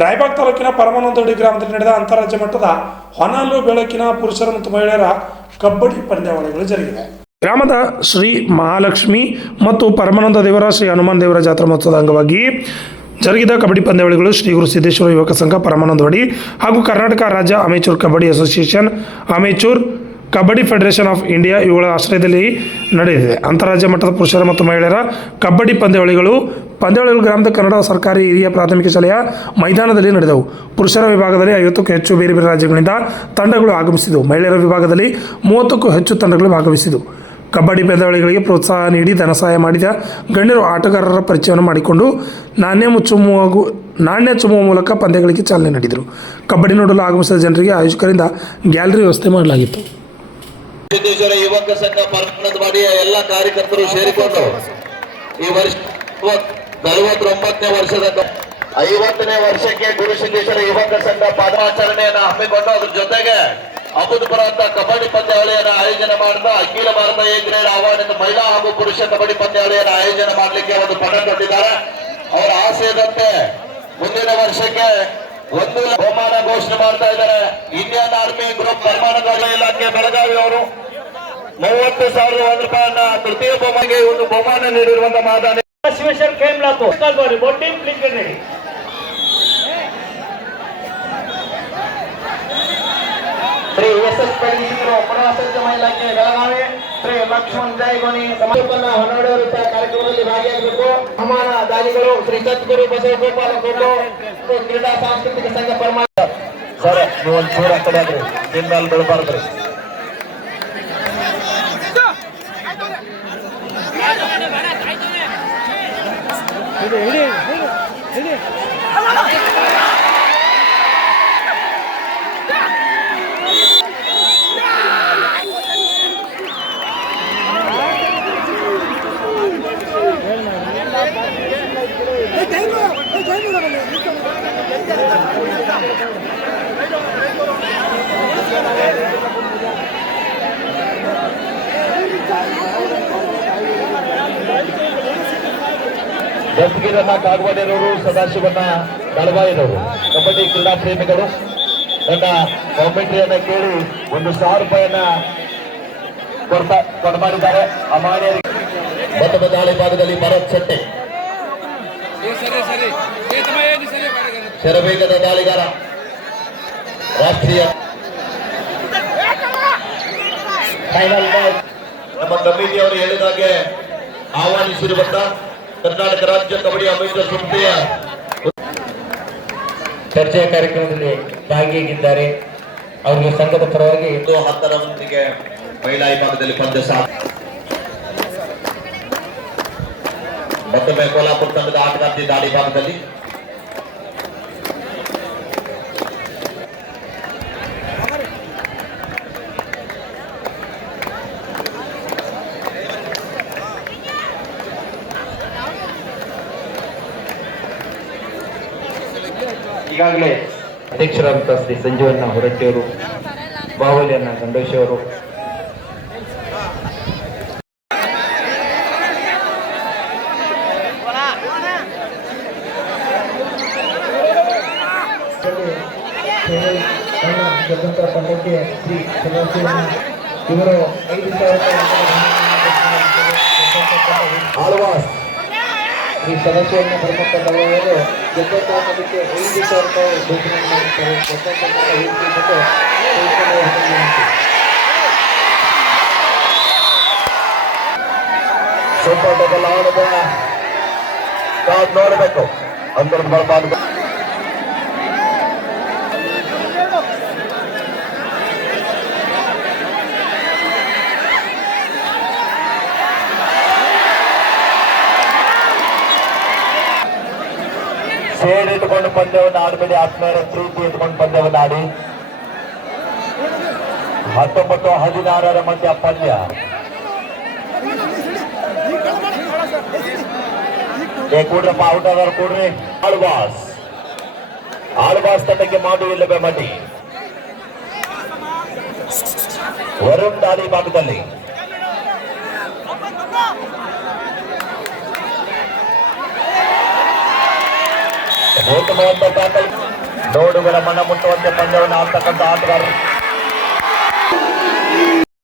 ರಾಯಬಾಗ್ ತಾಲೂಕಿನ ಪರಮಾನಂದವಾಡಿ ಗ್ರಾಮದಲ್ಲಿ ನಡೆದ ಅಂತಾರಾಜ್ಯ ಮಟ್ಟದ ಹೊನಲು ಬೆಳಕಿನ ಪುರುಷರ ಮತ್ತು ಮಹಿಳೆಯರ ಕಬಡ್ಡಿ ಪಂದ್ಯಾವಳಿಗಳು ಜರುಗಿವೆ. ಗ್ರಾಮದ ಶ್ರೀ ಮಹಾಲಕ್ಷ್ಮಿ ಮತ್ತು ಪರಮಾನಂದ ದೇವರ ಶ್ರೀ ಹನುಮಾನ್ ದೇವರ ಜಾತ್ರಾ ಮಹೋತ್ಸವದ ಅಂಗವಾಗಿ ಜರುಗಿದ ಕಬಡ್ಡಿ ಪಂದ್ಯಾವಳಿಗಳು ಶ್ರೀ ಗುರು ಸಿದ್ದೇಶ್ವರ ಯುವಕ ಸಂಘ ಪರಮಾನಂದವಾಡಿ ಹಾಗೂ ಕರ್ನಾಟಕ ರಾಜ್ಯ amateur kabaddi association, amateur kabaddi federation of India ಇವುಗಳ ಆಶ್ರಯದಲ್ಲಿ ನಡೆದಿದೆ. ಅಂತಾರಾಜ್ಯ ಮಟ್ಟದ ಪುರುಷರ ಮತ್ತು ಮಹಿಳೆಯರ ಕಬಡ್ಡಿ ಪಂದ್ಯಾವಳಿಗಳು ಗ್ರಾಮದ ಕನ್ನಡ ಸರ್ಕಾರಿ ಹಿರಿಯ ಪ್ರಾಥಮಿಕ ಶಾಲೆಯ ಮೈದಾನದಲ್ಲಿ ನಡೆದವು. ಪುರುಷರ ವಿಭಾಗದಲ್ಲಿ 50ಕ್ಕೂ ಹೆಚ್ಚು ಬೇರೆ ಬೇರೆ ರಾಜ್ಯಗಳಿಂದ ತಂಡಗಳು ಆಗಮಿಸಿದವು. ಮಹಿಳೆಯರ ವಿಭಾಗದಲ್ಲಿ 30ಕ್ಕೂ ಹೆಚ್ಚು ತಂಡಗಳು ಭಾಗವಹಿಸಿದವು. ಕಬಡ್ಡಿ ಪಂದ್ಯಾವಳಿಗಳಿಗೆ ಪ್ರೋತ್ಸಾಹ ನೀಡಿ ಧನ ಸಹಾಯ ಮಾಡಿದ ಗಣ್ಯರು ಆಟಗಾರರ ಪರಿಚಯವನ್ನು ಮಾಡಿಕೊಂಡು ನಾಣ್ಯ ಚುಮ್ಮುವ ಮೂಲಕ ಪಂದ್ಯಗಳಿಗೆ ಚಾಲನೆ ನೀಡಿದರು. ಕಬಡ್ಡಿ ನೋಡಲು ಆಗಮಿಸಿದ ಜನರಿಗೆ ಆಯೋಜಕರಿಂದ ಗ್ಯಾಲರಿ ವ್ಯವಸ್ಥೆ ಮಾಡಲಾಗಿತ್ತು. ಸಿದ್ದೇಶ್ವರ ಯುವಕ ಸಂಘ ಪರಮಾನಂದವಾಡಿಯ ಎಲ್ಲ ಕಾರ್ಯಕರ್ತರು ಸೇರಿಕೊಂಡು ಈ ವರ್ಷ 49ನೇ ವರ್ಷದ 50ನೇ ವರ್ಷಕ್ಕೆ ಗುರು ಸಿದ್ದೇಶ್ವರ ಯುವಕ ಸಂಘ ಪದಾಚರಣೆಯನ್ನು ಹಮ್ಮಿಕೊಂಡು ಅದ್ರ ಜೊತೆಗೆ ಅಭೂತಪೂರ್ವ ಅಂತ ಕಬಡ್ಡಿ ಪಂದ್ಯಾವಳಿಯನ್ನು ಆಯೋಜನೆ ಮಾಡಿದ ಅಖಿಲ ಭಾರತ ಎ ಗ್ರೇಡ್ ಆಹ್ವಾನಿತ ಮಹಿಳಾ ಹಾಗೂ ಪುರುಷ ಕಬಡ್ಡಿ ಪಂದ್ಯಾವಳಿಯನ್ನು ಆಯೋಜನೆ ಮಾಡಲಿಕ್ಕೆ ಒಂದು ಪಣ ತೊಟ್ಟಿದ್ದಾರೆ. ಅವರ ಆಶಯದಂತೆ ಮುಂದಿನ ವರ್ಷಕ್ಕೆ 1 ಬಹುಮಾನ ಘೋಷಣೆ ಮಾಡ್ತಾ ಇದ್ದಾರೆ. ಇಂಡಿಯನ್ ಆರ್ಮಿ ಗ್ರೂಪ್ ಪರಮಾನಂದವಾಡಿ ಇಲಾಖೆ ಬೆಳಗಾವಿ ಅವರು 30,000 ರೂಪಾಯಿಯನ್ನ ತೃತೀಯ ಬಹುಮಾನಿಗೆ ಒಂದು ಬಹುಮಾನ ನೀಡಿರುವಂತಹ ಮಾದಾನಿ ಶಿವೇಶ್ವರ್ ಕೇಮ್ಲಾಕು ಬೋಟಿಂಗ್ ಪ್ಲೀಸ್ ರೆಡಿ. ಶ್ರೀ ಎಸ್.ಎಸ್. ಪಂಡಿತರು ಪುನಃಸಜ್ಜಮ ಇಲಾಖೆ ಬೆಳಗಾವಿ, ಶ್ರೀ ಲಕ್ಷ್ಮಣ್ ಜಯಗೋನಿ ಸಮಾಜವನ್ನು ಹೊನ್ನಾಡುವ ಕಾರ್ಯಕ್ರಮದಲ್ಲಿ ಭಾಗಿಯಾಗಬೇಕು. ಸಮಾನ ದಾನಿಗಳು ಶ್ರೀ ಸದ್ಗುರು ಬಸವ ಗೋಪಾಲ ಕೋಟು ಕ್ರೀಡಾ ಸಾಂಸ್ಕೃತಿಕ ಸಂಘ ಪರಮಾನಂದ ಸರ್ ನೀವು ಒಂದು ಚೂರ ಕಡೆಯಾದ್ರಿ ದಿನದಲ್ಲಿ ಬೆಳಬಾರ್ದ್ರಿ. ದತ್ತಗಿರನ್ನ ಕಾಗವಾಡಿಯವರು, ಸದಾಶಿವಣ್ಣ ದಳವಾಯಿನವರು ಕಬಡ್ಡಿ ಕ್ರೀಡಾ ಪ್ರೇಮಿಗಳು ನನ್ನ ಕಾಮೆಂಟ್ರಿಯನ್ನ ಕೇಳಿ 1,000 ರೂಪಾಯಿಯನ್ನ ಕೊಡಮಾಡಿದ್ದಾರೆ. ಅಮಾನ್ಯರಿಗೆ ಮೊದಲ ದಾಳಿ ಭಾಗದಲ್ಲಿ ಭರತ್ ಶೆಟ್ಟಿ ಶರವೇಗದ ದಾಳಿಗಾರ ರಾಷ್ಟ್ರೀಯ ಫೈನಲ್ ನಮ್ಮ ಕಮಿಟಿಯವರು ಹೇಳಿದಾಗೆ ಆಹ್ವಾನಿಸಿರುವಂತ ಕರ್ನಾಟಕ ರಾಜ್ಯ ಕಬಡ್ಡಿ ಅಮೇಚೂರ್ ಸಂಸ್ಥೆಯ ಚರ್ಚೆಯ ಕಾರ್ಯಕ್ರಮದಲ್ಲಿ ಭಾಗಿಯಾಗಿದ್ದಾರೆ. ಅವರಿಗೆ ಸಂಘದ ಪರವಾಗಿ 10 ಮಂದಿಗೆ ಮಹಿಳಾ ವಿಭಾಗದಲ್ಲಿ ಪಂದ್ಯ ಮತ್ತೊಮ್ಮೆ ಕೋಲಾಪುರ ತಂಡದ ಆಟಗಾರ್ತಿ ದಾಳಿ ಭಾಗದಲ್ಲಿ ಈಗಾಗಲೇ ಅಧ್ಯಕ್ಷರಾದಂತಹ ಶ್ರೀ ಸಂಜೀವಣ್ಣ ಹೊರಟ್ಟಿಯವರು, ಬಾಹುಲಿಯನ್ನ ಸಂತೋಷ್ ಅವರು, ತಂಡಕ್ಕೆ ಶ್ರೀ ಇವರು 5,000 ಆಳ್ವಾಸ್ ಈ ಸದಸ್ಯರನ್ನು ಬರತಕ್ಕಂಥವರು ಗೆದ್ದಕ್ಕೆ 5,000 ರೂಪಾಯಿ ಘೋಷಣೆ ಮಾಡಿದ್ದಾರೆ. ಸೂಪರ್ ಡಬಲ್ ಆಡದ ಕಾರ್ಡ್ ನೋಡಬೇಕು. ಅಂತರ ಬರಬಾರ್ದು. ಸೇಡ್ ಇಟ್ಕೊಂಡು ಪಂದ್ಯವನ್ನು ಆಡಬೇಡಿ. ಆತ್ಮೀಯರ ಪ್ರೀತಿ ಇಟ್ಕೊಂಡು ಪಂದ್ಯವನ್ನು ಆಡಿ. 19-16 ಮಧ್ಯ ಪಂದ್ಯ. ಕೂಡ್ರಪ್ಪ, ಔಟ್ ಆದವ್ರು ಕೂಡ್ರಿ. ಆಳ್ವಾಸ್ ತಂಡಕ್ಕೆ ಮಾಡು ಇಲ್ಲವೇ ಮಡಿ. ವರುಣ್ ದಾಳಿ ಭಾಗದಲ್ಲಿ ಉತ್ತಮವಾದ ಟ್ಯಾಕಲ್ ನೋಡುಗರ ಮನ ಮುಟ್ಟುವಂತೆ ಪಂದ್ಯವನ್ನು ಆಡ್ತಕ್ಕಂಥ ಆಟಗಾರರು